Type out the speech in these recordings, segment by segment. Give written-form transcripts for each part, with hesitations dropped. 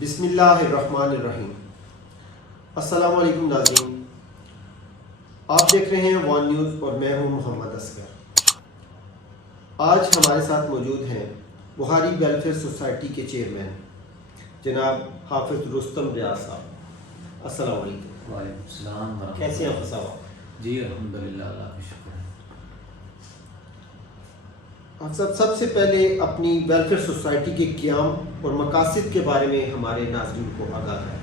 بسم اللہ الرحمن الرحیم۔ السلام علیکم ناظرین، آپ دیکھ رہے ہیں وان نیوز اور میں ہوں محمد اصغر۔ آج ہمارے ساتھ موجود ہیں بخاری ویلفیئر سوسائٹی کے چیئرمین جناب حافظ رستم ریاض صاحب۔ السلام علیکم۔ وعلیکم السلام ورحمۃ اللہ۔ کیسے ہیں آپ صاحب؟ جی الحمدللہ، اللہ کا شکر ہے۔ آپ سب سے پہلے اپنی ویلفیئر سوسائٹی کے قیام اور مقاصد کے بارے میں ہمارے ناظرین کو آگاہ کریں۔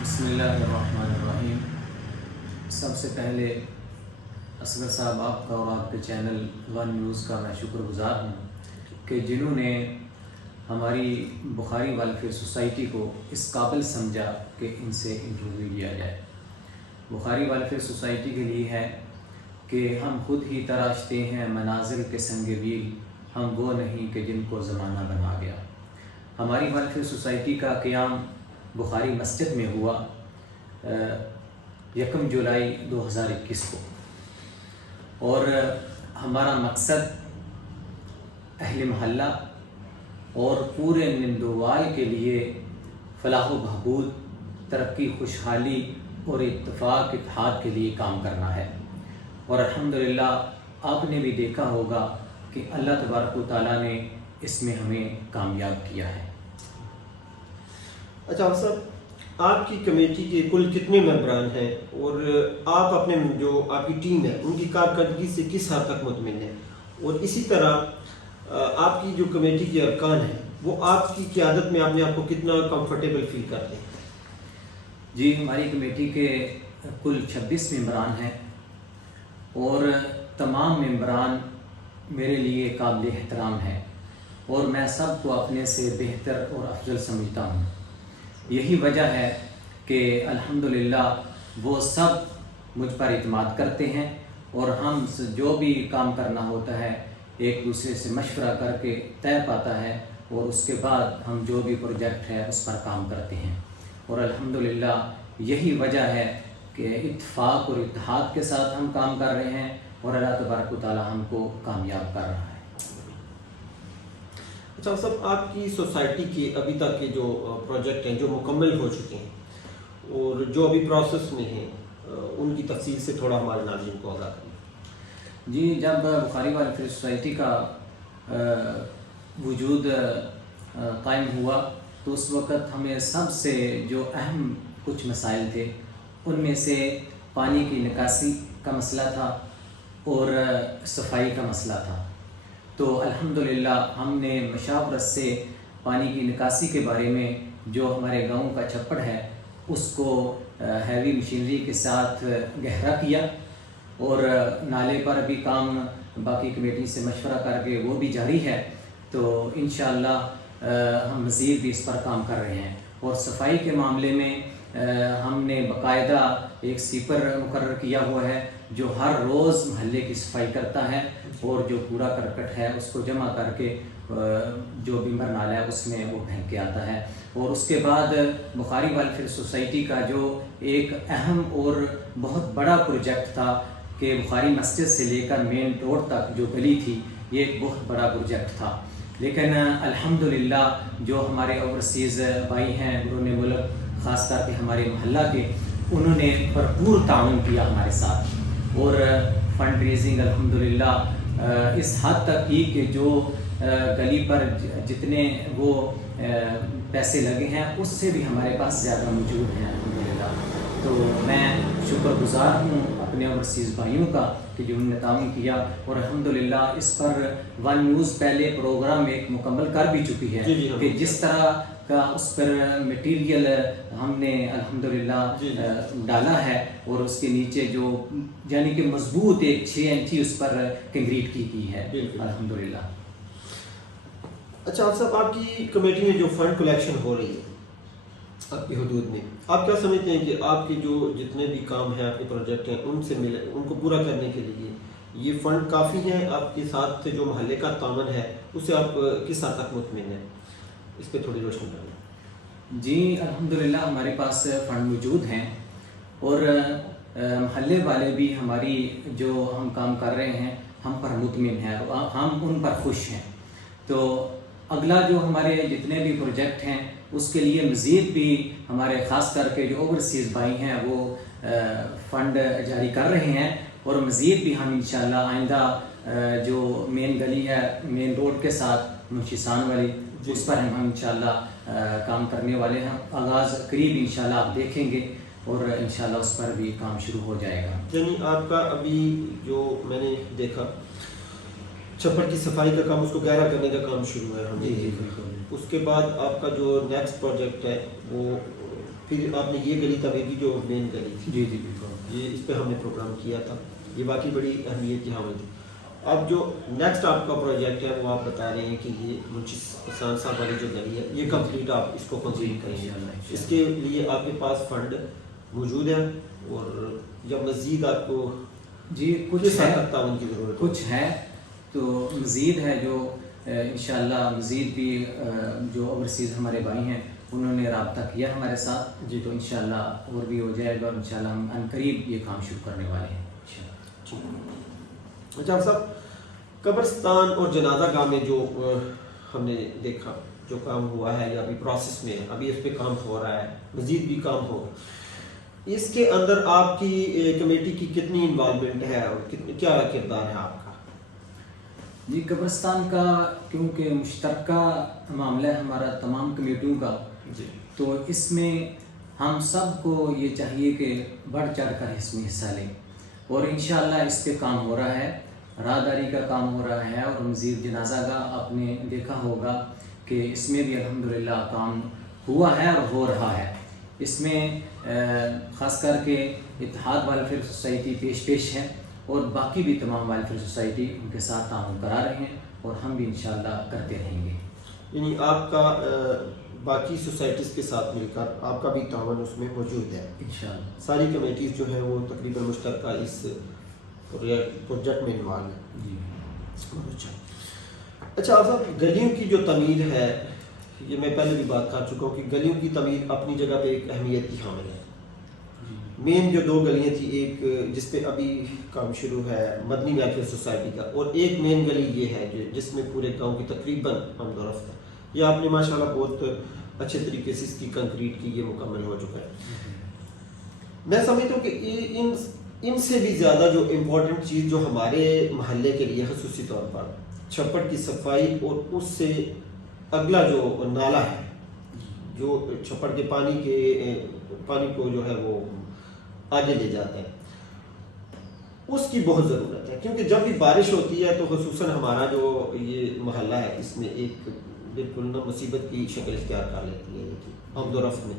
بسم اللہ الرحمن الرحیم۔ سب سے پہلے اصغر صاحب، آپ کا اور آپ کے چینل ون نیوز کا میں شکر گزار ہوں کہ جنہوں نے ہماری بخاری ویلفیئر سوسائٹی کو اس قابل سمجھا کہ ان سے انٹرویو لیا جائے۔ بخاری ویلفیئر سوسائٹی کے لیے ہے کہ ہم خود ہی تراشتے ہیں منازل کے سنگ ویل، ہم وہ نہیں کہ جن کو زمانہ بنا گیا۔ ہماری ویلفیئر سوسائٹی کا قیام بخاری مسجد میں ہوا 1 جولائی 2021 کو، اور ہمارا مقصد اہل محلہ اور پورے نندوال کے لیے فلاح و بہبود، ترقی، خوشحالی اور اتفاق اتحاد کے لیے کام کرنا ہے۔ اور الحمدللہ آپ نے بھی دیکھا ہوگا کہ اللہ تبارک و تعالیٰ نے اس میں ہمیں کامیاب کیا ہے۔ اچھا صاحب، آپ کی کمیٹی کے کل کتنے ممبران ہیں اور آپ اپنے جو آپ کی ٹیم ہے ان کی کارکردگی سے کس حد تک مطمئن ہیں؟ اور اسی طرح آپ کی جو کمیٹی کے ارکان ہیں وہ آپ کی قیادت میں اپنے آپ کو کتنا کمفرٹیبل فیل کرتے ہیں؟ جی، ہماری کمیٹی کے کل 26 ممبران ہیں اور تمام ممبران میرے لیے قابل احترام ہیں اور میں سب کو اپنے سے بہتر اور افضل سمجھتا ہوں۔ یہی وجہ ہے کہ الحمدللہ وہ سب مجھ پر اعتماد کرتے ہیں اور ہم جو بھی کام کرنا ہوتا ہے ایک دوسرے سے مشورہ کر کے طے پاتا ہے، اور اس کے بعد ہم جو بھی پروجیکٹ ہے اس پر کام کرتے ہیں۔ اور الحمدللہ یہی وجہ ہے کہ اتفاق اور اتحاد کے ساتھ ہم کام کر رہے ہیں اور اللہ تبارک و تعالیٰ ہم کو کامیاب کر رہا ہے۔ اچھا صاحب، آپ کی سوسائٹی کے ابھی تک کے جو پروجیکٹ ہیں جو مکمل ہو چکے ہیں اور جو ابھی پروسیس میں ہیں ان کی تفصیل سے تھوڑا ہمارے ناظرین کو آگاہ کریں۔ جی، جب بخاری ویلفیئر سوسائٹی کا وجود قائم ہوا تو اس وقت ہمیں سب سے جو اہم کچھ مسائل تھے ان میں سے پانی کی نکاسی کا مسئلہ تھا اور صفائی کا مسئلہ تھا۔ تو الحمدللہ ہم نے مشاورت سے پانی کی نکاسی کے بارے میں جو ہمارے گاؤں کا چھپڑ ہے اس کو ہیوی مشینری کے ساتھ گہرا کیا، اور نالے پر بھی کام باقی کمیٹی سے مشورہ کر کے وہ بھی جاری ہے۔ تو انشاءاللہ ہم مزید بھی اس پر کام کر رہے ہیں۔ اور صفائی کے معاملے میں ہم نے باقاعدہ ایک سیپر مقرر کیا ہوا ہے جو ہر روز محلے کی صفائی کرتا ہے اور جو کوڑا کرکٹ ہے اس کو جمع کر کے جو بمبر نالہ ہے اس میں وہ پھینک کے آتا ہے۔ اور اس کے بعد بخاری ویلفیئر سوسائٹی کا جو ایک اہم اور بہت بڑا پروجیکٹ تھا کہ بخاری مسجد سے لے کر مین روڈ تک جو گلی تھی، یہ ایک بہت بڑا پروجیکٹ تھا، لیکن الحمدللہ جو ہمارے اوورسیز بھائی ہیں بیرون ملک، خاص کر کے ہمارے محلہ کے، انہوں نے بھرپور تعاون کیا ہمارے ساتھ اور فنڈ ریزنگ الحمدللہ اس حد تک کی کہ جو گلی پر جتنے وہ پیسے لگے ہیں اس سے بھی ہمارے پاس زیادہ موجود ہیں الحمدللہ۔ تو میں شکر گزار ہوں اپنے اوورسیز بھائیوں کا کہ جو انہوں نے تعاون کیا، اور الحمدللہ اس پر ون نیوز پہلے پروگرام ایک مکمل کر بھی چکی ہے کہ جس طرح کا اس پر میٹیریل ہم نے الحمدللہ ڈالا ہے اور اس کے نیچے جو یعنی کہ مضبوط ایک 6 انچی اس پر کنکریٹ کی ہے الحمدللہ۔ اچھا صاحب، آپ کی کمیٹی میں جو فنڈ کلیکشن ہو رہی ہے آپ کی حدود میں، آپ کیا سمجھتے ہیں کہ آپ کے جو جتنے بھی کام ہیں، آپ کے پروجیکٹ ہیں، ان سے ان کو پورا کرنے کے لیے یہ فنڈ کافی ہیں؟ آپ کے ساتھ جو محلے کا تعاون ہے اسے آپ کس حد تک مطمئن ہیں؟ اس پہ تھوڑی روشنی ڈالیں۔ جی الحمدللہ ہمارے پاس فنڈ موجود ہیں اور محلے والے بھی ہماری جو ہم کام کر رہے ہیں ہم پر مطمئن ہیں، ہم ان پر خوش ہیں۔ تو اگلا جو ہمارے جتنے بھی پروجیکٹ ہیں اس کے لیے مزید بھی ہمارے خاص کر کے جو اوورسیز بھائی ہیں وہ فنڈ جاری کر رہے ہیں، اور مزید بھی ہم انشاءاللہ آئندہ جو مین گلی ہے مین روڈ کے ساتھ منشیسان والی، اس پر ہم انشاءاللہ کام کرنے والے ہیں. آغاز قریب انشاءاللہ آپ دیکھیں گے، اور انشاءاللہ اس پر بھی کام شروع ہو جائے گا. یعنی آپ کا ابھی جو میں نے دیکھا چھپر کی صفائی کا کام، اس کو گہرا کرنے کا کام شروع ہے ہمیں. اس کے بعد آپ کا جو نیکسٹ پروجیکٹ ہے وہ پھر آپ نے یہ گلی تعمیر کی جو مین گلی تھی. جی بالکل. یہ اس پہ ہم نے پروگرام کیا تھا، یہ باقی بڑی اہمیت کی حامل تھی. اب جو نیکسٹ آپ کا پروجیکٹ ہے وہ آپ بتا رہے ہیں کہ یہ منشی حسان صاحب والی جو گلی ہے یہ کمپلیٹ آپ اس کو کمپلیٹ کریں گے. اس کے لیے آپ کے پاس فنڈ موجود ہے، اور یا مزید آپ کو جی کچھ ہے، تعاون کی ضرورت کچھ ہے تو مزید ہے جو انشاءاللہ مزید بھی جو اوورسیز ہمارے بھائی ہیں انہوں نے رابطہ کیا ہمارے ساتھ. جی تو انشاءاللہ اور بھی ہو جائے گا، انشاءاللہ ہم ان قریب یہ کام شروع کرنے والے ہیں. اچھا صاحب، قبرستان اور جنازہ گاہ میں جو ہم نے دیکھا جو کام ہوا ہے یا ابھی پروسیس میں ہے، ابھی اس پہ کام ہو رہا ہے، مزید بھی کام ہوگا، اس کے اندر آپ کی کمیٹی کی کتنی انوالومنٹ ہے اور کیا کردار ہے آپ کا؟ جی قبرستان کا کیونکہ مشترکہ معاملہ ہے ہمارا تمام کمیٹیوں کا، جی تو اس میں ہم سب کو یہ چاہیے کہ بڑھ چڑھ کر اس میں حصہ لیں، اور انشاءاللہ اس پہ کام ہو رہا ہے. راہداری کا کام ہو رہا ہے، اور مزید جنازہ گاہ آپ نے دیکھا ہوگا کہ اس میں بھی الحمدللہ کام ہوا ہے اور ہو رہا ہے. اس میں خاص کر کے اتحاد ویلفیئر سوسائٹی پیش ہے، اور باقی بھی تمام ویلفیئر سوسائٹی ان کے ساتھ تعاون کرا رہے ہیں، اور ہم بھی انشاءاللہ کرتے رہیں گے. یعنی آپ کا باقی سوسائٹیز کے ساتھ مل کر آپ کا بھی تعاون اس میں موجود ہے انشاءاللہ. ساری کمیٹیز جو ہیں وہ تقریباً مشترکہ اس پروجیکٹ میں انوالو ہیں. جی اچھا آپ صاحب، گلیوں کی جو تعمیر ہے، یہ میں پہلے بھی بات کر چکا ہوں کہ گلیوں کی تعمیر اپنی جگہ پہ ایک اہمیت کی حامل ہے. مین جو دو گلیاں تھیں، ایک جس پہ ابھی کام شروع ہے مدنی ویلفیئر سوسائٹی کا، اور ایک مین گلی یہ ہے جس میں پورے گاؤں کی تقریباً آمد و رفت ہے. یہ آپ نے ماشاءاللہ بہت اچھے طریقے سے اس کی کنکریٹ کی، یہ مکمل ہو چکا ہے. میں سمجھتا ہوں کہ ان سے بھی زیادہ جو امپورٹنٹ چیز جو ہمارے محلے کے لیے خصوصی طور پر چھپڑ کی صفائی، اور اس سے اگلا جو نالا ہے جو چھپڑ کے پانی کو جو ہے وہ آگے لے جاتا ہے، اس کی بہت ضرورت ہے. کیونکہ جب بھی بارش ہوتی ہے تو خصوصاً ہمارا جو یہ محلہ ہے اس میں ایک بالکل نہ مصیبت کی شکل اختیار کر لیتی ہے آمد و رفت میں.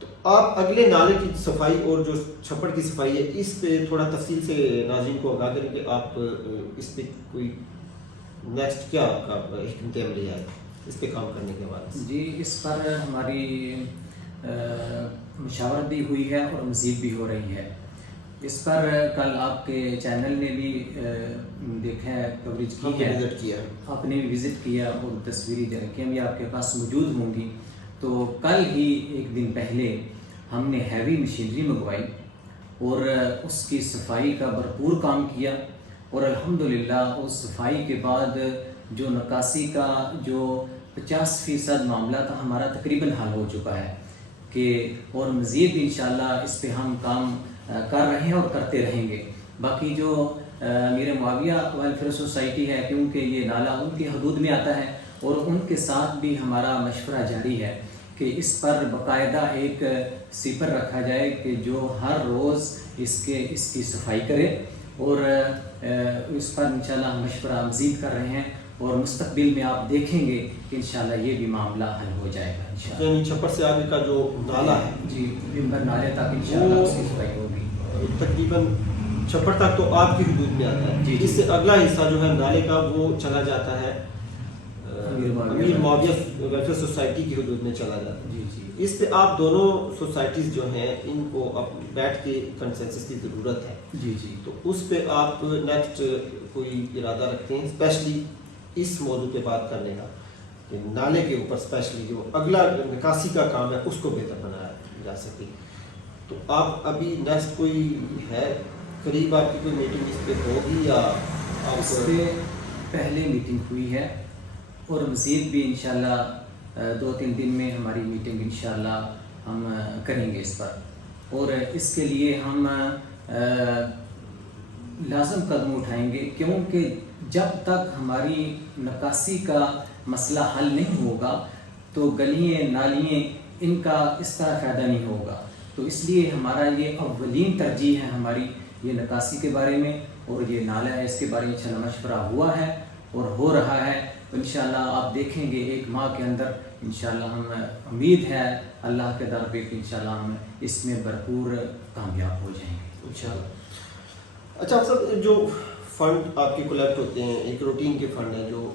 تو آپ اگلے نالے کی صفائی اور جو چھپڑ کی صفائی ہے اس پہ تھوڑا تفصیل سے ناظرین کو آگاہ کریں کہ آپ اس پہ کوئی نیکسٹ کیا آپ کا حکمت عملی ہے اس پہ کام کرنے کے بعد؟ جی اس پر ہماری مشاورت بھی ہوئی ہے اور مزید بھی ہو رہی ہے. اس پر کل آپ کے چینل نے بھی دیکھا ہے، کوریج کی ہے، آپ نے بھی وزٹ کیا، اور تصویری جھلکیاں بھی آپ کے پاس موجود ہوں گی. تو کل ہی ایک دن پہلے ہم نے ہیوی مشینری منگوائی اور اس کی صفائی کا بھرپور کام کیا، اور الحمدللہ اس صفائی کے بعد جو نکاسی کا جو 50% معاملہ تھا ہمارا تقریباً حل ہو چکا ہے. اور مزید انشاءاللہ اس پہ ہم کام کر رہے ہیں اور کرتے رہیں گے. باقی جو میرے معاویہ ویلفیئر سوسائٹی ہے، کیونکہ یہ نالا ان کی حدود میں آتا ہے، اور ان کے ساتھ بھی ہمارا مشورہ جاری ہے کہ اس پر باقاعدہ ایک سیپر رکھا جائے کہ جو ہر روز اس کی صفائی کرے، اور اس پر انشاءاللہ ہم مشورہ مزید کر رہے ہیں، اور مستقبل میں آپ دیکھیں گے کہ انشاءاللہ یہ بھی معاملہ حل ہو جائے گا انشاءاللہ. یعنی چھپر سے آگے کا جو نالا ہے جی ممبر نالے تک انشاءاللہ اس کی صفائی ہوگی. تقریباً چھپر تک تو آپ کی حدود میں آتا ہے. اس سے اگلا حصہ جو ہے نالے کا وہ چلا جاتا ہے امیر معاویہ ویلفیئر سوسائٹی کی حدود میں چلا جاتا ہے. اس پہ آپ دونوں سوسائٹیز جو ہیں ان کو اب بیٹھ کے کنسنسس کی ضرورت ہے. تو اس پہ آپ نیکسٹ کوئی ارادہ رکھتے ہیں اسپیشلی اس موضوع پہ بات کرنے کا کہ نالے کے اوپر اسپیشلی جو اگلا نکاسی کا کام ہے اس کو بہتر بنایا جا سکے؟ تو آپ ابھی نیکسٹ کوئی ہے قریب آپ کی کوئی میٹنگ اس پہ ہوگی یا اس پہ پہلے میٹنگ ہوئی ہے، اور مزید بھی انشاءاللہ 2-3 دن میں ہماری میٹنگ انشاءاللہ ہم کریں گے اس پر، اور اس کے لیے ہم لازم قدم اٹھائیں گے، کیونکہ جب تک ہماری نکاسی کا مسئلہ حل نہیں ہوگا تو گلیاں نالیاں ان کا اس طرح فائدہ نہیں ہوگا. تو اس لیے ہمارا یہ اولین ترجیح ہے ہماری یہ نکاسی کے بارے میں، اور یہ نالہ ہے اس کے بارے میں انشاءاللہ مشورہ ہوا ہے اور ہو رہا ہے. انشاءاللہ آپ دیکھیں گے 1 ماہ کے اندر انشاءاللہ ہم امید ہے اللہ کے در پہ کہ انشاءاللہ ہم اس میں بھرپور کامیاب ہو جائیں گے انشاءاللہ. اچھا آپ سب جو فنڈ آپ کے کلیکٹ ہوتے ہیں ایک روٹین کے فنڈ ہیں جو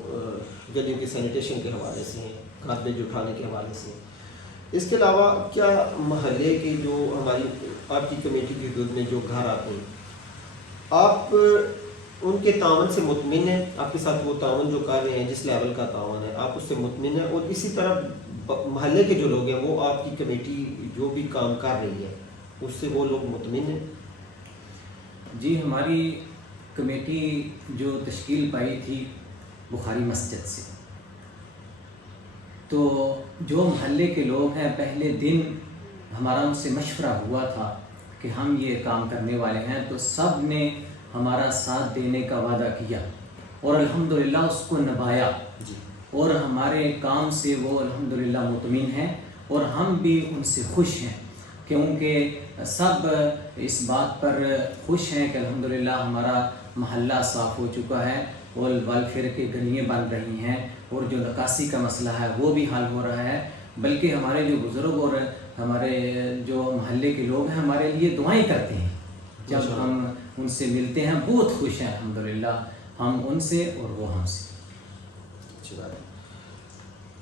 گلیوں کے سینیٹیشن کے حوالے سے ہیں، گاربیج اٹھانے کے حوالے سے ہیں، اس کے علاوہ کیا محلے کے جو ہماری آپ کی کمیٹی کی حدود میں جو گھر آتے ہیں آپ ان کے تعاون سے مطمئن ہیں؟ آپ کے ساتھ وہ تعاون جو کر رہے ہیں جس لیول کا تعاون ہے آپ اس سے مطمئن ہیں؟ اور اسی طرح محلے کے جو لوگ ہیں وہ آپ کی کمیٹی جو بھی کام کر رہی ہے اس سے وہ لوگ مطمئن ہیں؟ جی ہماری کمیٹی جو تشکیل پائی تھی بخاری مسجد سے، تو جو محلے کے لوگ ہیں پہلے دن ہمارا ان سے مشورہ ہوا تھا کہ ہم یہ کام کرنے والے ہیں، تو سب نے ہمارا ساتھ دینے کا وعدہ کیا اور الحمدللہ اس کو نبھایا اور ہمارے کام سے وہ الحمدللہ مطمئن ہیں اور ہم بھی ان سے خوش ہیں، کیونکہ سب اس بات پر خوش ہیں کہ الحمدللہ ہمارا محلہ صاف ہو چکا ہے اور ویلفیئر کے گلیاں بن رہی ہیں اور جو نکاسی کا مسئلہ ہے وہ بھی حل ہو رہا ہے، بلکہ ہمارے جو بزرگ اور ہمارے جو محلے کے لوگ ہیں ہمارے لیے دعائیں کرتے ہیں جب ہم ان سے ملتے ہیں، بہت خوش ہیں الحمدللہ ہم ان سے اور وہ ہم سے. اچھی بات ہے.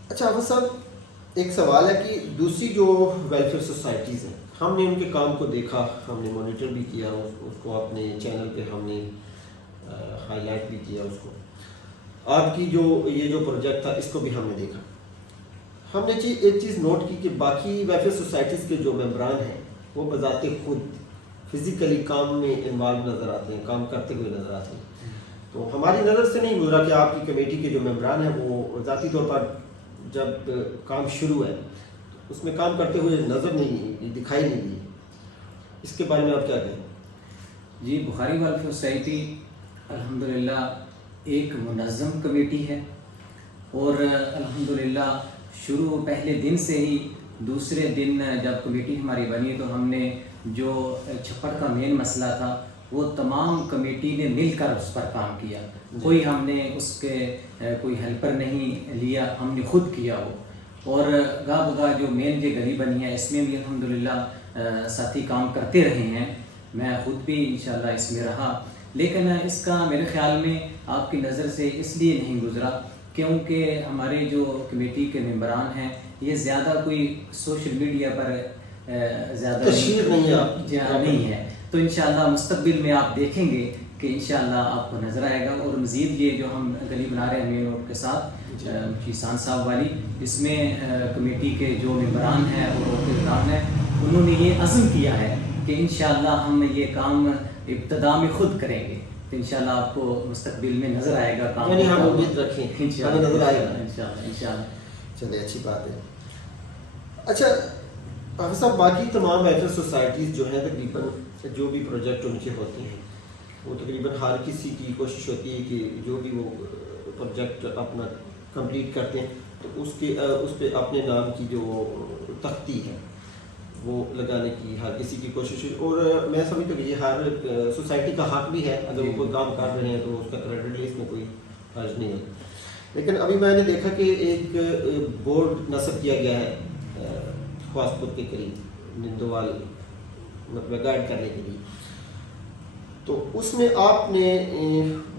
اچھا وہ صاحب ایک سوال ہے کہ دوسری جو ویلفیئر سوسائٹیز ہیں ہم نے ان کے کام کو دیکھا، ہم نے مانیٹر بھی کیا، اس کو اپنے چینل پہ ہم نے ہائی لائٹ بھی کیا اس کو. آپ کی جو یہ جو پروجیکٹ تھا اس کو بھی ہم نے دیکھا. ہم نے ایک چیز نوٹ کی کہ باقی ویلفیئر سوسائٹیز کے جو ممبران ہیں وہ بذات خود فزیکلی کام میں انوالو نظر آتے ہیں، کام کرتے ہوئے نظر آتے ہیں. تو ہماری نظر سے نہیں گزرا کہ آپ کی کمیٹی کے جو ممبران ہیں وہ ذاتی طور پر جب کام شروع ہے تو اس میں کام کرتے ہوئے نظر نہیں دکھائی نہیں دی. اس کے بارے میں آپ کیا کہیں؟ جی بخاری ویلفیئر سوسائٹی الحمدللہ ایک منظم کمیٹی ہے اور الحمدللہ شروع پہلے دن سے ہی دوسرے دن جب کمیٹی ہماری بنی تو ہم نے جو چھپڑ کا مین مسئلہ تھا وہ تمام کمیٹی نے مل کر اس پر کام کیا. کوئی ہم نے اس کے کوئی ہیلپر نہیں لیا، ہم نے خود کیا وہ. اور گاہ بگاہ جو مین جو گلی بنی ہے اس میں بھی الحمدللہ ساتھی کام کرتے رہے ہیں، میں خود بھی انشاءاللہ اس میں رہا. لیکن اس کا میرے خیال میں آپ کی نظر سے اس لیے نہیں گزرا کیونکہ ہمارے جو کمیٹی کے ممبران ہیں یہ زیادہ کوئی سوشل میڈیا پر زیادہ تشہیر نہیں ہے. تو انشاءاللہ مستقبل میں آپ دیکھیں گے کہ انشاءاللہ آپ کو نظر آئے گا. اور مزید یہ جو ہم گلی بنا رہے ہیں مین روڈ کے ساتھ کسان صاحب والی، اس میں کمیٹی کے جو ممبران ہیں اور عہدیدار ہیں انہوں نے یہ عزم کیا ہے کہ انشاءاللہ ہم یہ کام ابتدا میں خود کریں گے. تو انشاءاللہ آپ کو مستقبل میں نظر آئے گا کام. یعنی ہم امید رکھیں انشاءاللہ نظر آئے گا انشاءاللہ. چلے اچھی بات ہے. اچھا صاحب باقی تمام ویلفیئر سوسائٹیز جو ہیں تقریباً جو بھی پروجیکٹ ان کے ہوتے ہیں وہ تقریباً ہر کسی کی کوشش ہوتی ہے کہ جو بھی وہ پروجیکٹ اپنا کمپلیٹ کرتے ہیں تو اس پہ اپنے نام کی جو تختی ہے وہ لگانے کی ہر کسی کی کوشش ہے. اور میں سمجھتا ہوں کہ یہ ہر سوسائٹی کا حق بھی ہے، اگر وہ کوئی کام کر رہے ہیں تو اس کا کریڈٹ اس میں کوئی حرج نہیں ہے. لیکن ابھی میں نے دیکھا کہ ایک بورڈ نصب کیا گیا ہے خواص پور کے قریب نندوال مطلب گائیڈ کرنے کے لیے، تو اس میں آپ نے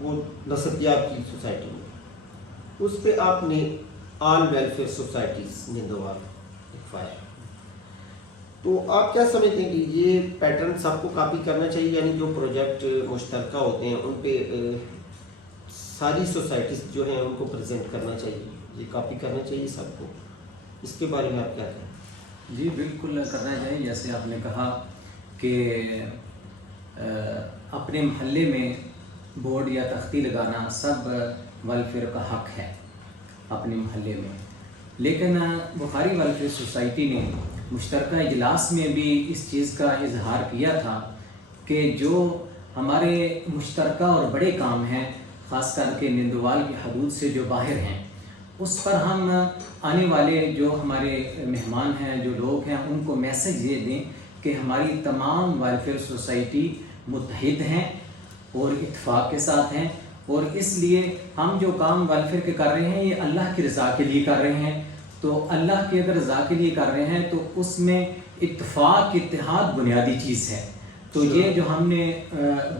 وہ نصب کیا آپ کی سوسائٹی میں، اس پہ آپ نے آل ویلفیئر سوسائٹیز نندوال لکھوایا. تو آپ کیا سمجھتے ہیں کہ یہ پیٹرن سب کو کاپی کرنا چاہیے، یعنی جو پروجیکٹ مشترکہ ہوتے ہیں ان پہ ساری سوسائٹیز جو ہیں ان کو پریزنٹ کرنا چاہیے، یہ کاپی کرنا چاہیے سب کو؟ اس کے بارے میں آپ کیا کہیں؟ جی بالکل کرنا چاہیے. جیسے آپ نے کہا کہ اپنے محلے میں بورڈ یا تختی لگانا سب ویلفیئر کا حق ہے، اپنے محلے میں. لیکن بخاری ویلفیئر سوسائٹی نے مشترکہ اجلاس میں بھی اس چیز کا اظہار کیا تھا کہ جو ہمارے مشترکہ اور بڑے کام ہیں، خاص کر کے نندوال کی حدود سے جو باہر ہیں، اس پر ہم آنے والے جو ہمارے مہمان ہیں، جو لوگ ہیں، ان کو میسج یہ دیں کہ ہماری تمام ویلفیئر سوسائٹی متحد ہیں اور اتفاق کے ساتھ ہیں، اور اس لیے ہم جو کام ویلفیئر کے کر رہے ہیں یہ اللہ کی رضا کے لیے کر رہے ہیں. تو اللہ کی اگر رضا کے لیے کر رہے ہیں تو اس میں اتفاق اتحاد بنیادی چیز ہے. تو یہ جو ہم نے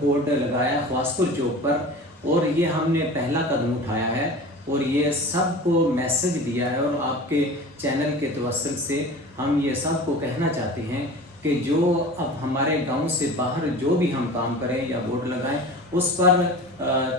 بورڈ لگایا خواص پور چوک پر، اور یہ ہم نے پہلا قدم اٹھایا ہے اور یہ سب کو میسج دیا ہے، اور آپ کے چینل کے توسل سے ہم یہ سب کو کہنا چاہتے ہیں کہ جو اب ہمارے گاؤں سے باہر جو بھی ہم کام کریں یا بورڈ لگائیں، اس پر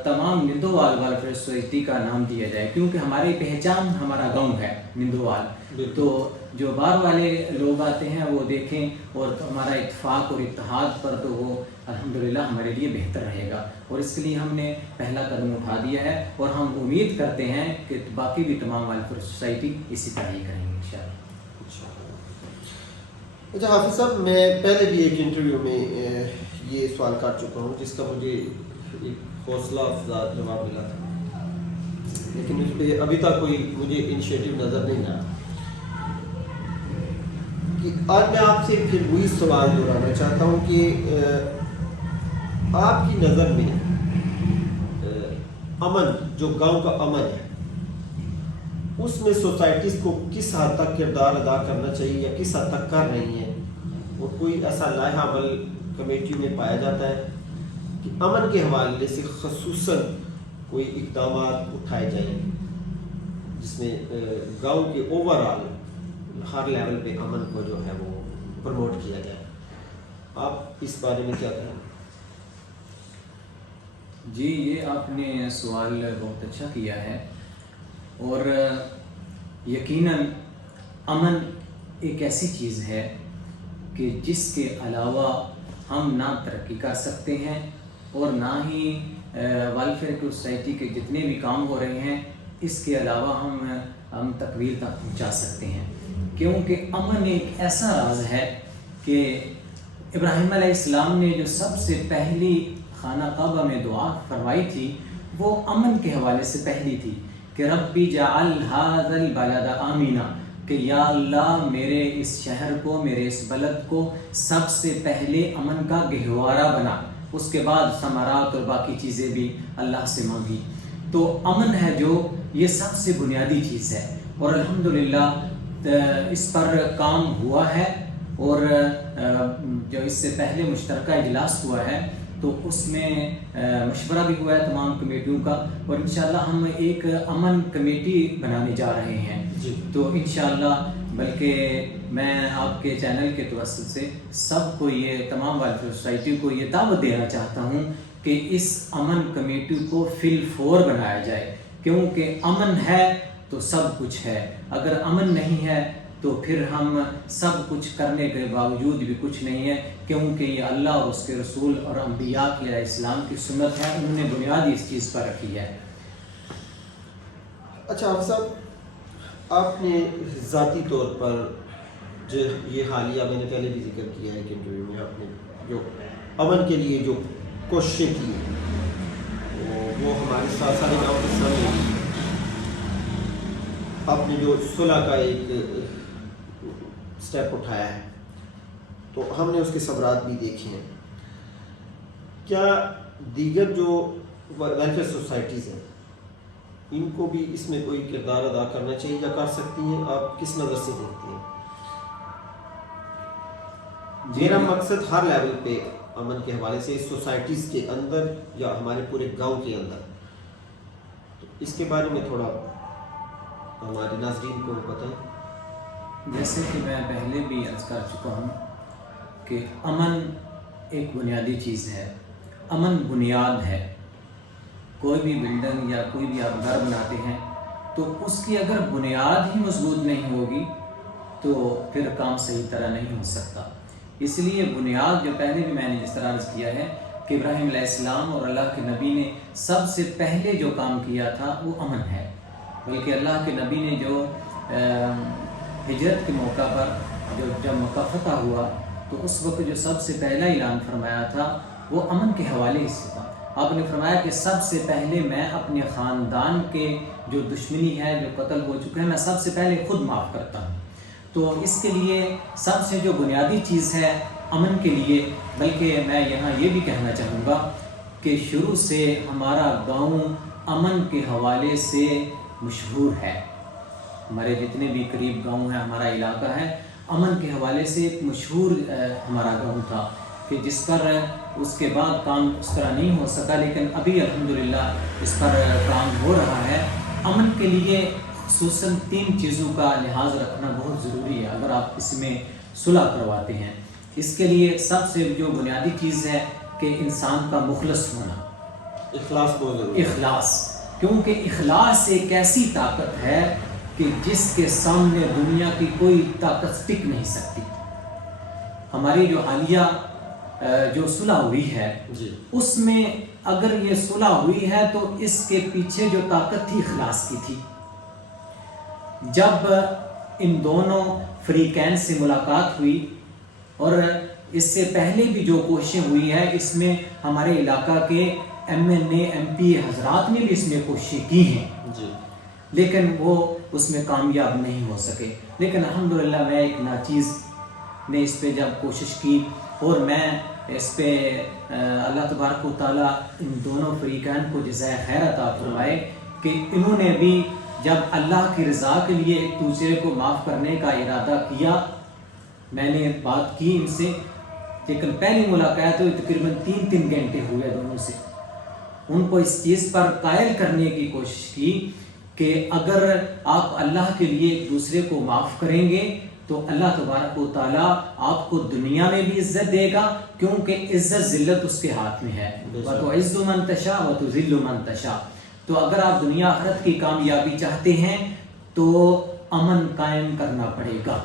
تمام نندوال ویلفیئر سوسائٹی کا نام دیا جائے، کیونکہ ہماری پہچان ہمارا گاؤں ہے نندوال. تو جو باہر والے لوگ آتے ہیں وہ دیکھیں اور ہمارا اتفاق اور اتحاد پر، تو وہ الحمدللہ ہمارے لیے بہتر رہے گا. اور اس کے لیے ہم نے پہلا قدم اٹھا دیا ہے، اور ہم امید کرتے ہیں کہ باقی بھی تمام ویلفیئر سوسائٹی اسی طرح ہی کریں گے انشاءاللہ. اچھا حافظ صاحب، میں پہلے بھی ایک انٹرویو میں یہ سوال کر چکا ہوں جس کا مجھے ایک حوصلہ افزا جواب ملا تھا، لیکن اس پہ ابھی تک کوئی مجھے انیشیٹو نظر نہیں آیا. کہ آج میں آپ سے پھر وہی سوال دہرانا چاہتا ہوں کہ آپ کی نظر میں امن، جو گاؤں کا امن ہے، اس میں سوسائٹیز کو کس حد تک کردار ادا کرنا چاہیے یا کس حد تک کر رہی ہیں، اور کوئی ایسا لائحہ عمل کمیٹی میں پایا جاتا ہے کہ امن کے حوالے سے خصوصاً کوئی اقدامات اٹھائے جائیں جس میں گاؤں کے اوور آل ہر لیول پہ امن کو جو ہے وہ پروموٹ کیا جائے؟ آپ اس بارے میں کیا کہیں؟ جی، یہ آپ نے سوال بہت اچھا کیا ہے، اور یقیناً امن ایک ایسی چیز ہے کہ جس کے علاوہ ہم نہ ترقی کر سکتے ہیں اور نہ ہی ویلفیئر سوسائٹی کے جتنے بھی کام ہو رہے ہیں اس کے علاوہ ہم تکمیل تک پہنچا سکتے ہیں. کیونکہ امن ایک ایسا راز ہے کہ ابراہیم علیہ السلام نے جو سب سے پہلی خانہ کعبہ میں دعا فرمائی تھی وہ امن کے حوالے سے پہلی تھی کہ ربی جعل ھذا البلد آمنا، کہ یا اللہ میرے اس شہر کو، میرے اس بلد کو سب سے پہلے امن کا گہوارہ بنا. اس کے بعد ثمرات اور باقی چیزیں بھی اللہ سے مانگی. تو امن ہے جو یہ سب سے بنیادی چیز ہے، اور الحمدللہ اس پر کام ہوا ہے. اور جو اس سے پہلے مشترکہ اجلاس ہوا ہے تو اس میں مشورہ بھی ہوا ہے تمام کمیٹیوں کا، اور انشاءاللہ ہم ایک امن کمیٹی بنانے جا رہے ہیں. تو انشاءاللہ، بلکہ میں آپ کے چینل کے توسط سے سب کو، یہ تمام ویلفیئر سوسائٹی کو یہ دعوت دینا چاہتا ہوں کہ اس امن کمیٹی کو فی الفور بنایا جائے، کیونکہ امن ہے تو سب کچھ ہے. اگر امن نہیں ہے تو پھر ہم سب کچھ کرنے کے باوجود بھی کچھ نہیں ہے، کیونکہ یہ اللہ اور اس کے رسول اور انبیاء علیہ السلام کی سنت ہے، انہوں نے بنیاد اس چیز پر رکھی ہے. اچھا آپ صاحب، آپ نے ذاتی طور پر جو یہ حالیہ، میں نے پہلے بھی ذکر کیا ہے کہ انٹرویو میں، آپ نے جو امن کے لیے جو کوششیں کی وہ ہمارے ساتھ سارے گاؤں کے سامنے، آپ نے جو صلح کا ایک سٹیپ اٹھایا ہے تو ہم نے اس کے ثمرات بھی دیکھے ہیں. کیا دیگر جو ویلفیئر سوسائٹیز ہیں ان کو بھی اس میں کوئی کردار ادا کرنا چاہیے یا کر سکتی ہیں؟ آپ کس نظر سے دیکھتے ہیں؟ میرا مقصد ہر لیول پہ امن کے حوالے سے سوسائٹیز کے اندر یا ہمارے پورے گاؤں کے اندر، تو اس کے بارے میں تھوڑا ہمارے ناظرین کو بتائیں. جیسے کہ میں پہلے بھی عرض کر چکا ہوں کہ امن ایک بنیادی چیز ہے، امن بنیاد ہے. کوئی بھی بلڈنگ یا کوئی بھی آپ گھر بناتے ہیں تو اس کی اگر بنیاد ہی مضبوط نہیں ہوگی تو پھر کام صحیح طرح نہیں ہو سکتا. اس لیے بنیاد جو پہلے بھی میں نے جس طرح عرض کیا ہے کہ ابراہیم علیہ السلام اور اللہ کے نبی نے سب سے پہلے جو کام کیا تھا وہ امن ہے. بلکہ اللہ کے نبی نے جو ہجرت کے موقع پر جب مکہ فتح ہوا تو اس وقت جو سب سے پہلا اعلان فرمایا تھا وہ امن کے حوالے سے تھا. آپ نے فرمایا کہ سب سے پہلے میں اپنے خاندان کے جو دشمنی ہے، جو قتل ہو چکے ہیں، میں سب سے پہلے خود معاف کرتا ہوں. تو اس کے لیے سب سے جو بنیادی چیز ہے امن کے لیے، بلکہ میں یہاں یہ بھی کہنا چاہوں گا کہ شروع سے ہمارا گاؤں امن کے حوالے سے مشہور ہے. ہمارے جتنے بھی قریب گاؤں ہیں، ہمارا علاقہ ہے، امن کے حوالے سے ایک مشہور ہمارا گاؤں تھا کہ جس پر اس کے بعد کام اس طرح نہیں ہو سکا، لیکن ابھی الحمدللہ اس پر کام ہو رہا ہے. امن کے لیے خصوصاً 3 چیزوں کا لحاظ رکھنا بہت ضروری ہے اگر آپ اس میں صلح کرواتے ہیں. اس کے لیے سب سے جو بنیادی چیز ہے کہ انسان کا مخلص ہونا، اخلاص بہت ضروری ہے. اخلاص، کیونکہ اخلاص ایک ایسی طاقت ہے کہ جس کے سامنے دنیا کی کوئی طاقت ٹک نہیں سکتی. ہماری جو حالیہ جو صلح ہوئی ہے جی، اس میں اگر یہ صلح ہوئی ہے تو اس کے پیچھے جو طاقت تھی اخلاص کی تھی. جب ان دونوں فریقین سے ملاقات ہوئی اور اس سے پہلے بھی جو کوششیں ہوئی ہے، اس میں ہمارے علاقہ کے MNA MP حضرات نے بھی اس میں کوششیں کی ہیں، جی، لیکن وہ اس میں کامیاب نہیں ہو سکے. لیکن الحمدللہ میں ایک ناچیز نے اس پہ جب کوشش کی اور میں اس پہ اللہ تبارک و تعالیٰ ان دونوں فریقین کو جزائے خیر عطا فرمائے کہ انہوں نے بھی جب اللہ کی رضا کے لیے ایک دوسرے کو معاف کرنے کا ارادہ کیا. میں نے بات کی ان سے، لیکن پہلی ملاقات ہوئی تقریباً 3 گھنٹے ہوئے دونوں سے. ان کو اس چیز پر قائل کرنے کی کوشش کی کہ اگر آپ اللہ کے لیے ایک دوسرے کو معاف کریں گے تو اللہ تبارک و تعالیٰ آپ کو دنیا میں بھی عزت دے گا، کیونکہ عزت ذلت اس کے ہاتھ میں ہے. وَتُعِزُّ مَن تَشَاءُ وَتُذِلُّ مَن تَشَاءُ. تو اگر آپ دنیا آخرت کی کامیابی چاہتے ہیں تو امن قائم کرنا پڑے گا.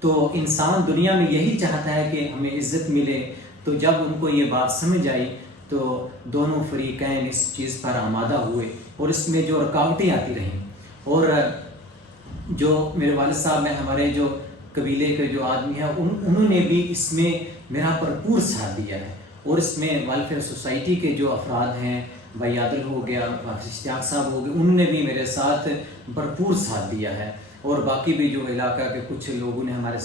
تو انسان دنیا میں یہی چاہتا ہے کہ ہمیں عزت ملے. تو جب ان کو یہ بات سمجھ آئی تو دونوں فریقین اس چیز پر آمادہ ہوئے اور اس میں جو رکاوٹیں آتی رہیں، اور جو میرے والد صاحب ہیں، ہمارے جو قبیلے کے جو آدمی ہیں، انہوں نے بھی اس میں میرا بھرپور ساتھ دیا ہے. اور اس میں ویلفیئر سوسائٹی کے جو افراد ہیں، بھائی عادل ہو گیا، اشتیاق صاحب ہو گئے، انہوں نے بھی میرے ساتھ بھرپور ساتھ دیا ہے، اور باقی بھی جو علاقہ کے کچھ لوگوں نے ہمارا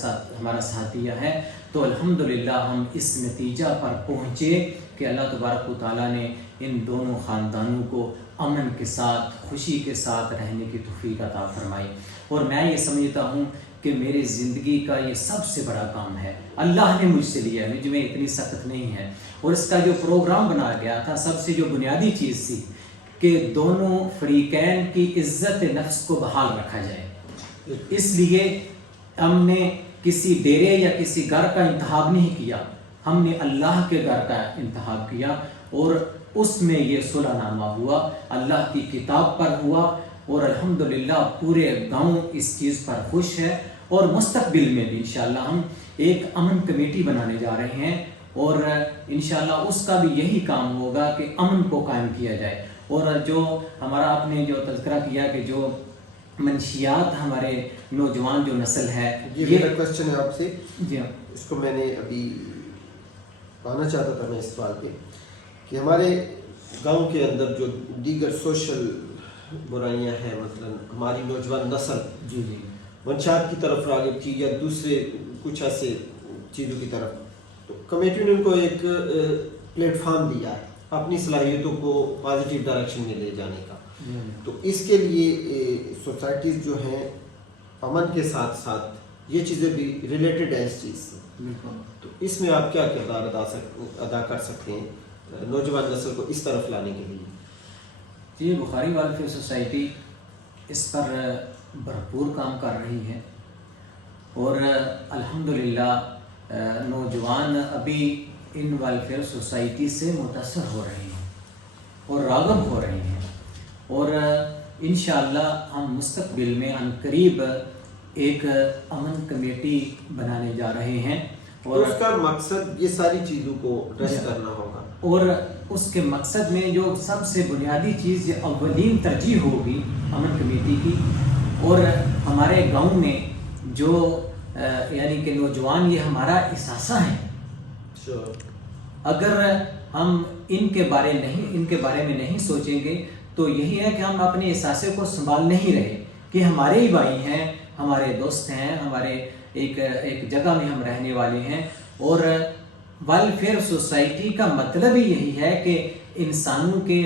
ساتھ دیا ہے. تو الحمدللہ ہم اس نتیجہ پر پہنچے کہ اللہ تبارک و تعالیٰ نے ان دونوں خاندانوں کو امن کے ساتھ، خوشی کے ساتھ رہنے کی توفیق عطا فرمائی. اور میں یہ سمجھتا ہوں کہ میری زندگی کا یہ سب سے بڑا کام ہے، اللہ نے مجھ سے لیا ہے، مجھ میں اتنی سخت نہیں ہے. اور اس کا جو پروگرام بنایا گیا تھا، سب سے جو بنیادی چیز تھی کہ دونوں فریقین کی عزت نفس کو بحال رکھا جائے. اس لیے ہم نے کسی ڈیرے یا کسی گھر کا انتخاب نہیں کیا، ہم نے اللہ کے گھر کا انتخاب کیا، اور اس میں یہ صلح نامہ ہوا، اللہ کی کتاب پر ہوا. اور الحمدللہ پورے گاؤں اس چیز پر خوش ہے. اور مستقبل میں بھی انشاءاللہ ہم ایک امن کمیٹی بنانے جا رہے ہیں، اور انشاءاللہ اس کا بھی یہی کام ہوگا کہ امن کو قائم کیا جائے. اور جو ہمارا آپ نے جو تذکرہ کیا کہ جو منشیات ہمارے نوجوان جو نسل ہے، یہ میرا کوشچن ہے آپ سے. جی ہاں، اس کو میں نے ابھی آنا چاہتا تھا میں اس سوال پہ کہ ہمارے گاؤں کے اندر جو دیگر سوشل برائیاں ہیں، مثلا ہماری نوجوان نسل جی جی منشیات کی طرف راغب تھی یا دوسرے کچھ ایسے چیزوں کی طرف، تو کمیٹی نے ان کو ایک پلیٹ فارم دیا ہے اپنی صلاحیتوں کو پازیٹیو ڈائریکشن میں لے جانے کا. تو اس کے لیے سوسائٹیز جو ہیں امن کے ساتھ ساتھ یہ چیزیں بھی ریلیٹڈ ہیں اس چیز سے. بالکل. تو اس میں آپ کیا کردار ادا کر سکتے ہیں نوجوان نسل کو اس طرف لانے کے لیے؟ جی، بخاری ویلفیئر سوسائٹی اس پر بھرپور کام کر رہی ہے، اور الحمدللہ نوجوان ابھی ان ویلفیئر سوسائٹی سے متاثر ہو رہے ہیں اور راغب ہو رہے ہیں. اور انشاءاللہ ہم مستقبل میں عنقریب ایک امن کمیٹی بنانے جا رہے ہیں، اور اس کا مقصد یہ ساری چیزوں کو ایڈریس کرنا ہوگا. اور اس کے مقصد میں جو سب سے بنیادی چیز اولین ترجیح ہوگی امن کمیٹی کی، اور ہمارے گاؤں میں جو یعنی کہ نوجوان یہ ہمارا اثاثہ ہے. اگر ہم ان کے بارے میں نہیں سوچیں گے تو یہی ہے کہ ہم اپنے اثاثے کو سنبھال نہیں رہے، کہ ہمارے ہی بھائی ہیں، ہمارے دوست ہیں، ہمارے ایک جگہ میں ہم رہنے والے ہیں. اور ویلفیئر سوسائٹی کا مطلب ہی یہی ہے کہ انسانوں کے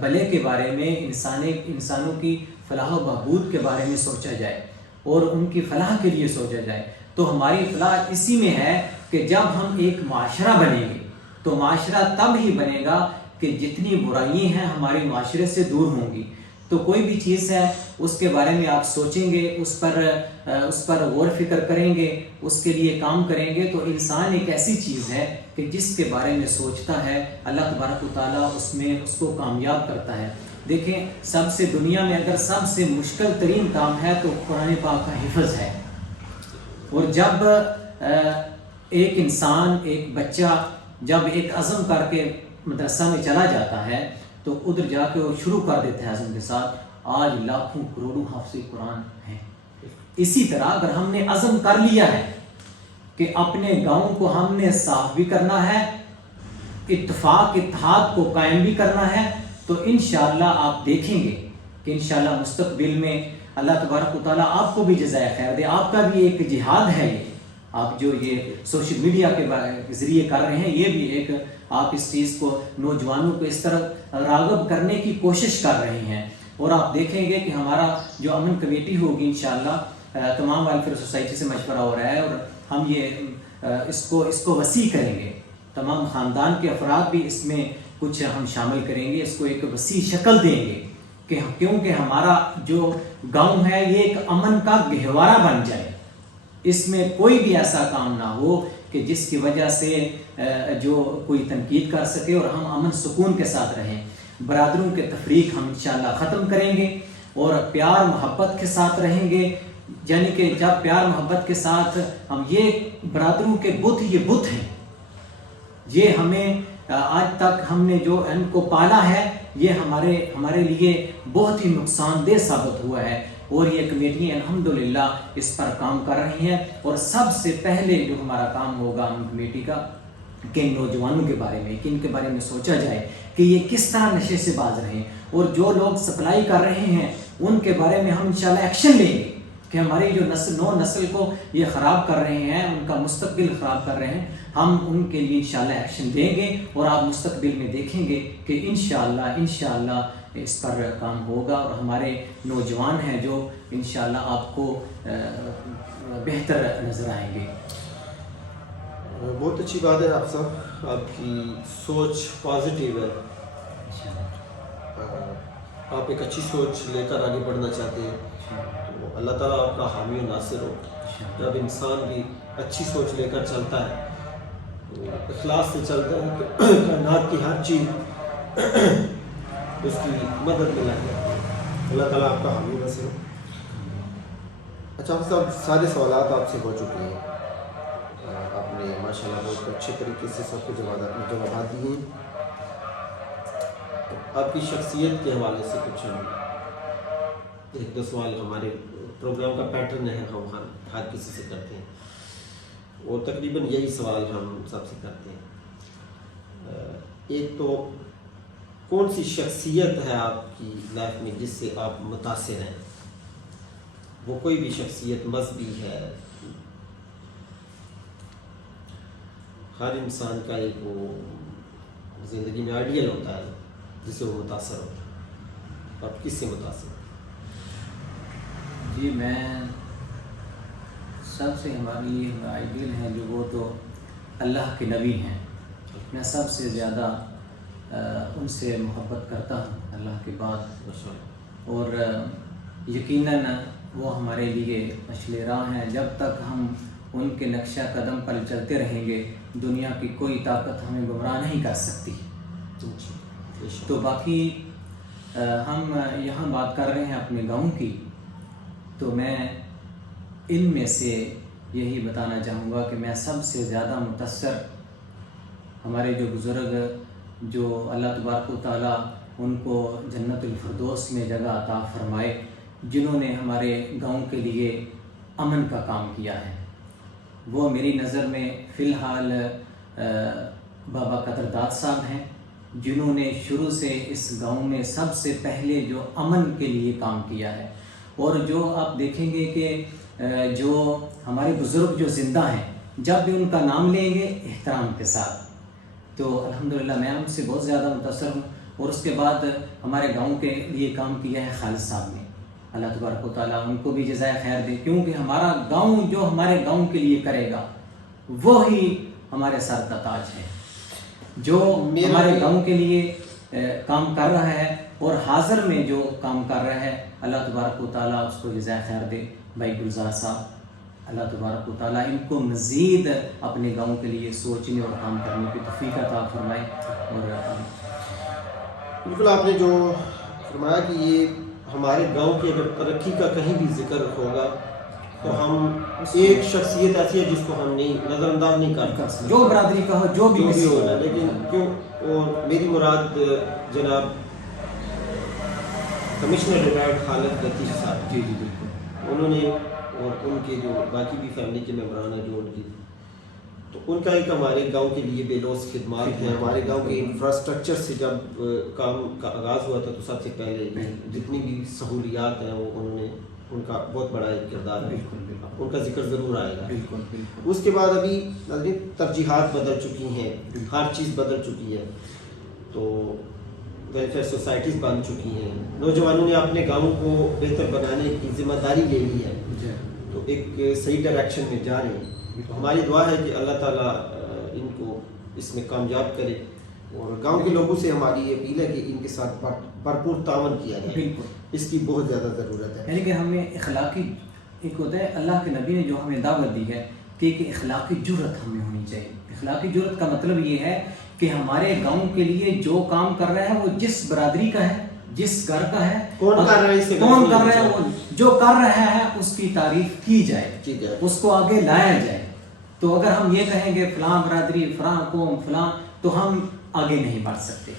بھلے کے بارے میں، انسانوں کی فلاح و بہبود کے بارے میں سوچا جائے اور ان کی فلاح کے لیے سوچا جائے. تو ہماری فلاح اسی میں ہے کہ جب ہم ایک معاشرہ بنیں گے، تو معاشرہ تب ہی بنے گا کہ جتنی برائیاں ہیں ہمارے معاشرے سے دور ہوں گی. تو کوئی بھی چیز ہے اس کے بارے میں آپ سوچیں گے، اس پر غور فکر کریں گے، اس کے لیے کام کریں گے. تو انسان ایک ایسی چیز ہے کہ جس کے بارے میں سوچتا ہے اللہ تبارک و تعالیٰ اس کو کامیاب کرتا ہے. دیکھیں، سب سے دنیا میں اگر سب سے مشکل ترین کام ہے تو قرآن پاک کا حفظ ہے. اور جب ایک انسان، ایک بچہ جب ایک عزم کر کے مدرسہ میں چلا جاتا ہے تو ادھر جا کے وہ شروع کر دیتے ہیں عزم کے ساتھ. آج لاکھوں کروڑوں حافظ قرآن ہیں. اسی طرح اگر ہم نے عزم کر لیا ہے کہ اپنے گاؤں کو ہم نے صاف بھی کرنا ہے، اتفاق اتحاد کو قائم بھی کرنا ہے، تو انشاءاللہ آپ دیکھیں گے کہ انشاءاللہ مستقبل میں اللہ تبارک و تعالیٰ آپ کو بھی جزائے خیر دے. آپ کا بھی ایک جہاد ہے. آپ جو یہ سوشل میڈیا کے ذریعے کر رہے ہیں، یہ بھی ایک آپ اس چیز کو نوجوانوں کو اس طرح راغب کرنے کی کوشش کر رہے ہیں. اور آپ دیکھیں گے کہ ہمارا جو امن کمیٹی ہوگی انشاءاللہ تمام ویلفیئر سوسائٹی سے مشورہ ہو رہا ہے، اور ہم یہ اس کو وسیع کریں گے. تمام خاندان کے افراد بھی اس میں کچھ ہم شامل کریں گے، اس کو ایک وسیع شکل دیں گے کہ کیونکہ ہمارا جو گاؤں ہے یہ ایک امن کا گہوارہ بن جائے. اس میں کوئی بھی ایسا کام نہ ہو کہ جس کی وجہ سے جو کوئی تنقید کر سکے، اور ہم امن سکون کے ساتھ رہیں. برادروں کے تفریق ہم انشاءاللہ ختم کریں گے اور پیار محبت کے ساتھ رہیں گے. یعنی کہ جب پیار محبت کے ساتھ ہم یہ برادروں کے یہ بت ہیں، یہ ہمیں آج تک ہم نے جو ان کو پالا ہے، یہ ہمارے لیے بہت ہی نقصان دہ ثابت ہوا ہے. اور یہ کمیٹیاں الحمدللہ اس پر کام کر رہی ہیں. اور سب سے پہلے جو ہمارا کام ہوگا امن کمیٹی کا کہ نوجوانوں کے بارے میں، کہ ان کے بارے میں سوچا جائے کہ یہ کس طرح نشے سے باز رہیں. اور جو لوگ سپلائی کر رہے ہیں ان کے بارے میں ہم انشاءاللہ ایکشن لیں گے کہ ہماری جو نو نسل کو یہ خراب کر رہے ہیں، ان کا مستقبل خراب کر رہے ہیں، ہم ان کے لیے انشاءاللہ ایکشن دیں گے. اور آپ مستقبل میں دیکھیں گے کہ انشاءاللہ اس پر کام ہوگا. اور ہمارے نوجوان ہیں جو انشاءاللہ آپ کو بہتر نظر آئیں گے. بہت اچھی بات ہے آپ صاحب، آپ کی سوچ پازیٹیو ہے. آپ ایک اچھی سوچ لے کر آگے بڑھنا چاہتے ہیں، تو اللہ تعالیٰ آپ کا حامی و ناصر ہو. جب انسان بھی اچھی سوچ لے کر چلتا ہے، اخلاص سے چلتا ہے، کہ کائنات کی ہر چیز اس کی مدد میں لگ جاتی ہے. اللہ تعالیٰ آپ کا حامی و ناصر ہو. اچھا صاحب، سارے سوالات آپ سے ہو چکے ہیں. آپ نے ماشاءاللہ بہت اچھے طریقے سے سب کے جوابات دیے ہیں. آپ کی شخصیت کے حوالے سے کچھ ہم ایک دو سوال، ہمارے پروگرام کا پیٹرن ہے، ہم ہر کسی سے کرتے ہیں، اور تقریباً یہی سوال ہم سب سے کرتے ہیں. ایک تو کون سی شخصیت ہے آپ کی لائف میں جس سے آپ متاثر ہیں؟ وہ کوئی بھی شخصیت مذہبی ہے، ہر انسان کا ایک وہ زندگی میں آئیڈیل ہوتا ہے جس سے وہ متاثر ہوتا ہے. آپ کس سے متاثر ہیں؟ جی، میں سب سے ہماری آئیڈیل ہیں جو وہ تو اللہ کے نبی ہیں. میں سب سے زیادہ ان سے محبت کرتا ہوں اللہ کے بعد. اور یقیناً وہ ہمارے لیے مشعل راہ ہیں. جب تک ہم ان کے نقشہ قدم پر چلتے رہیں گے، دنیا کی کوئی طاقت ہمیں گمراہ نہیں کر سکتی. تو باقی ہم یہاں بات کر رہے ہیں اپنے گاؤں کی، تو میں ان میں سے یہی بتانا چاہوں گا کہ میں سب سے زیادہ متاثر ہمارے جو بزرگ جو اللہ تبارک و تعالیٰ ان کو جنت الفردوس میں جگہ عطا فرمائے، جنہوں نے ہمارے گاؤں کے لیے امن کا کام کیا ہے۔ وہ میری نظر میں فی الحال بابا قدرداد صاحب ہیں، جنہوں نے شروع سے اس گاؤں میں سب سے پہلے جو امن کے لیے کام کیا ہے۔ اور جو آپ دیکھیں گے کہ جو ہمارے بزرگ جو زندہ ہیں، جب بھی ان کا نام لیں گے احترام کے ساتھ، تو الحمدللہ میں ان سے بہت زیادہ متاثر ہوں۔ اور اس کے بعد ہمارے گاؤں کے لیے کام کیا ہے خالد صاحب نے، اللہ تبارک و تعالیٰ ان کو بھی جزائے خیر دے، کیونکہ ہمارا گاؤں جو ہمارے گاؤں کے لیے کرے گا وہی ہمارے سر کا تاج ہے۔ جو ہمارے گاؤں کے لیے کام کر رہا ہے اور حاضر میں جو کام کر رہا ہے، اللہ تبارک و تعالیٰ اس کو جزائے خیر دے۔ بھائی گلزار صاحب، اللہ تبارک و تعالیٰ ان کو مزید اپنے گاؤں کے لیے سوچنے اور کام کرنے کی توفیق عطا فرمائے۔ اور بالکل آپ نے جو فرمایا کہ یہ ہمارے گاؤں کی اگر ترقی کا کہیں بھی ذکر ہوگا تو ہم ایک شخصیت ایسی ہے جس کو ہم نہیں نظر انداز نہیں کر سکتے، جو برادری کا ہو، جو بھی ہونا، لیکن کیوں اور میری مراد جناب کمشنر ریٹائرڈ خالد لطیف صاحب، جی بالکل، انہوں نے اور ان کے جو باقی بھی فیملی کے ممبران ہیں جو ان کی، تو ان کا ایک ہمارے گاؤں کے لیے بے لوث خدمات ہیں۔ ہمارے گاؤں کے انفراسٹرکچر سے جب کام کا آغاز ہوا تھا تو سب سے پہلے جتنی بھی سہولیات ہیں وہ انہوں نے، ان کا بہت بڑا ایک کردار ہے، ان کا ذکر ضرور آئے گا۔ اس کے بعد ابھی ترجیحات بدل چکی ہیں، ہر چیز بدل چکی ہے، تو ویلفیئر سوسائٹیز بن چکی ہیں، نوجوانوں نے اپنے گاؤں کو بہتر بنانے کی ذمہ داری لے لی ہے، تو ایک صحیح ڈائریکشن میں جا رہے ہیں۔ ہماری دعا ہے کہ اللہ تعالیٰ ان کو اس میں کامیاب کرے، اور گاؤں کے لوگوں سے ہماری یہ اپیل ہے کہ ان کے ساتھ بھرپور تعاون کیا جائے، بالکل اس کی بہت زیادہ ضرورت ہے۔ یعنی کہ ہمیں اخلاقی، ایک ہوتا ہے اللہ کے نبی نے جو ہمیں دعوت دی ہے کہ ایک اخلاقی جرت ہمیں ہونی چاہیے۔ اخلاقی جرت کا مطلب یہ ہے کہ ہمارے گاؤں کے لیے جو کام کر رہا ہے وہ جس برادری کا ہے، جس گھر کا ہے، کون کر رہا ہے، وہ جو کر رہا ہے اس کی تعریف کی جائے، اس کو آگے لایا جائے۔ تو اگر ہم یہ کہیں گے فلاں برادری، فلاں قوم، فلاں، تو ہم آگے نہیں بڑھ سکتے۔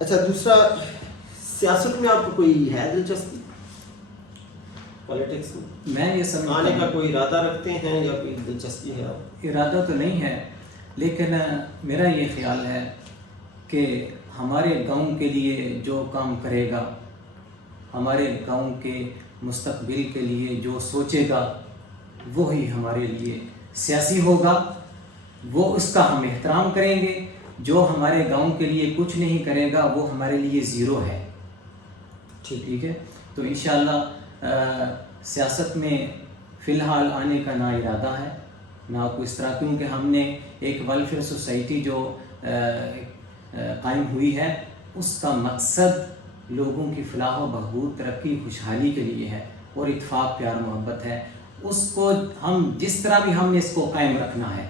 اچھا، دوسرا، سیاست میں آپ کو کوئی ہے دلچسپی؟ پالیٹکس میں یہ سمجھتا آنے کا کوئی ارادہ رکھتے ہیں یا کوئی دلچسپی ہے آپ؟ ارادہ تو نہیں ہے، لیکن میرا یہ خیال ہے کہ ہمارے گاؤں کے لیے جو کام کرے گا، ہمارے گاؤں کے مستقبل کے لیے جو سوچے گا، وہی ہمارے لیے سیاسی ہوگا، وہ اس کا ہم احترام کریں گے۔ جو ہمارے گاؤں کے لیے کچھ نہیں کرے گا وہ ہمارے لیے زیرو ہے۔ ٹھیک ہے، تو انشاءاللہ سیاست میں فی الحال آنے کا نہ ارادہ ہے نہ کوئی اس طرح، کیونکہ ہم نے ایک ویلفیئر سوسائٹی جو قائم ہوئی ہے، اس کا مقصد لوگوں کی فلاح و بہبود، ترقی، خوشحالی کے لیے ہے، اور اتفاق، پیار، محبت ہے۔ اس کو ہم جس طرح بھی ہم نے اس کو قائم رکھنا ہے،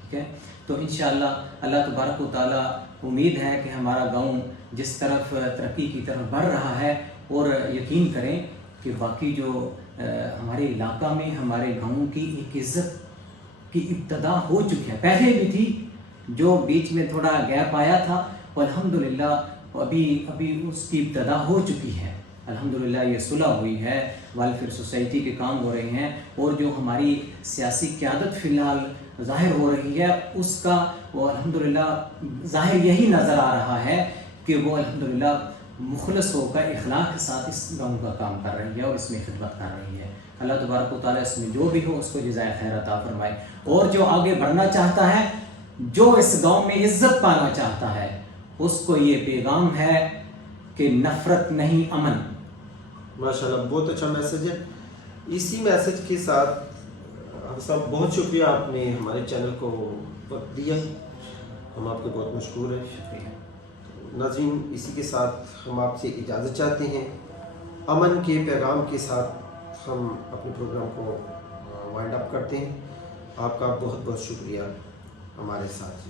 ٹھیک ہے۔ تو انشاءاللہ اللہ تبارک و تعالیٰ، امید ہے کہ ہمارا گاؤں جس طرف ترقی کی طرف بڑھ رہا ہے، اور یقین کریں کہ باقی جو ہمارے علاقہ میں ہمارے گاؤں کی ایک عزت کی ابتدا ہو چکی ہے، پہلے بھی تھی، جو بیچ میں تھوڑا گیپ آیا تھا، الحمدللہ ابھی اس کی ابتدا ہو چکی ہے۔ الحمدللہ یہ صلح ہوئی ہے، ویلفیئر سوسائٹی کے کام ہو رہے ہیں، اور جو ہماری سیاسی قیادت فی الحال ظاہر ہو رہی ہے، اس کا وہ الحمدللہ ظاہر یہی نظر آ رہا ہے کہ وہ الحمدللہ مخلص ہو کر اخلاق کے ساتھ اس گاؤں کا کام کر رہی ہے اور اس میں خدمت کر رہی ہے۔ اللہ تبارک و تعالیٰ اس میں جو بھی ہو اس کو جزائے خیر عطا فرمائے، اور جو آگے بڑھنا چاہتا ہے، جو اس گاؤں میں عزت پانا چاہتا ہے، اس کو یہ پیغام ہے کہ نفرت نہیں، امن۔ ماشاءاللہ، بہت اچھا میسج ہے۔ اسی میسج کے ساتھ ہم سب بہت شکریہ، آپ نے ہمارے چینل کو وقت دیا، ہم آپ کے بہت مشکور ہیں۔ شکریہ ناظرین، اسی کے ساتھ ہم آپ سے اجازت چاہتے ہیں، امن کے پیغام کے ساتھ ہم اپنے پروگرام کو وائنڈ اپ کرتے ہیں۔ آپ کا بہت بہت شکریہ ہمارے ساتھ۔